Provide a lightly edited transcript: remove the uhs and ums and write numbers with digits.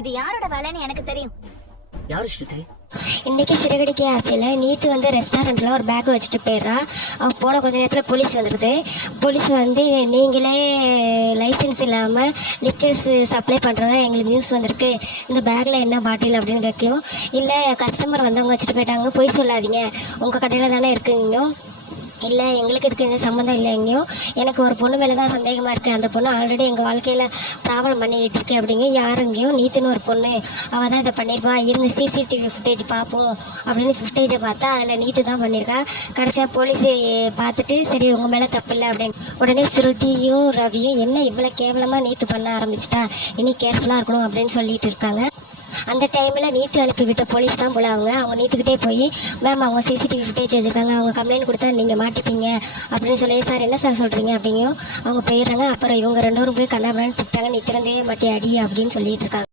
இது யாரோட வேலைன்னு எனக்கு தெரியும். யாரு ஸ்ருதி? இன்னைக்கு சிறுகடிக்க ஆசையில் நீத்து வந்து ரெஸ்டாரண்ட்டில் ஒரு பேக் வச்சுட்டு போயிடுறா. அவள் போன கொஞ்ச நேரத்தில் போலீஸ் வந்துடுது. போலீஸ் வந்து நீங்களே லைசன்ஸ் இல்லாமல் லிக்கர்ஸ் சப்ளை பண்ணுறதா எங்களுக்கு நியூஸ் வந்திருக்கு, இந்த பேக்கில் என்ன பாட்டில் அப்படின்னு கேட்கும். இல்லை கஸ்டமர் வந்தவங்க வச்சுட்டு போயிட்டாங்க, பொய் சொல்லாதீங்க, உங்கள் கடையில் தானே இருக்குங்க. இல்லை எங்களுக்கு இதுக்கு எந்த சம்மந்தம் இல்லை எங்கேயும், எனக்கு ஒரு பொண்ணு மேலே தான் சந்தேகமாக இருக்குது, அந்த பொண்ணு ஆல்ரெடி எங்கள் வாழ்க்கையில் ப்ராப்ளம் பண்ணிக்கிட்டு இருக்கு அப்படிங்க. யார் எங்கேயும் நீத்துன்னு ஒரு பொண்ணு, அவள் தான் இதை பண்ணியிருப்பா, இருங்க சிசிடிவி ஃபுட்டேஜ் பார்ப்போம் அப்படின்னு ஃபுட்டேஜை பார்த்தா அதில் நீத்து தான் பண்ணியிருக்கா. கடைசியாக போலீஸ் பார்த்துட்டு சரி உங்கள் மேலே தப்பு இல்லை அப்படின்னு உடனே ஸ்ருதியும் ரவியும் என்ன இவ்வளோ கேவலமாக நீத்து பண்ண ஆரம்பிச்சிட்டா, இனி கேர்ஃபுல்லாக இருக்கணும் அப்படின்னு சொல்லிட்டு இருக்காங்க. அந்த டைமில் நீத்து அனுப்பிவிட்ட போலீஸ் தான் போல அவங்க நீத்துக்கிட்டே போய் மேம் அவங்க சிசிடிவி ஃபுட்டேஜ் வச்சுருக்காங்க, அவங்க கம்ப்ளைண்ட் கொடுத்தா நீங்கள் மாட்டிப்பீங்க அப்படின்னு சொல்லி சார் என்ன சார் சொல்கிறீங்க அப்படிங்கும் அவங்க போயிடுறாங்க. அப்புறம் இவங்க 2 பேரும் போய் கண்ணாபுரான்னு திட்டாங்க, நீ திறந்தே மாட்டி அடி அப்படின்னு சொல்லிட்டு இருக்காங்க.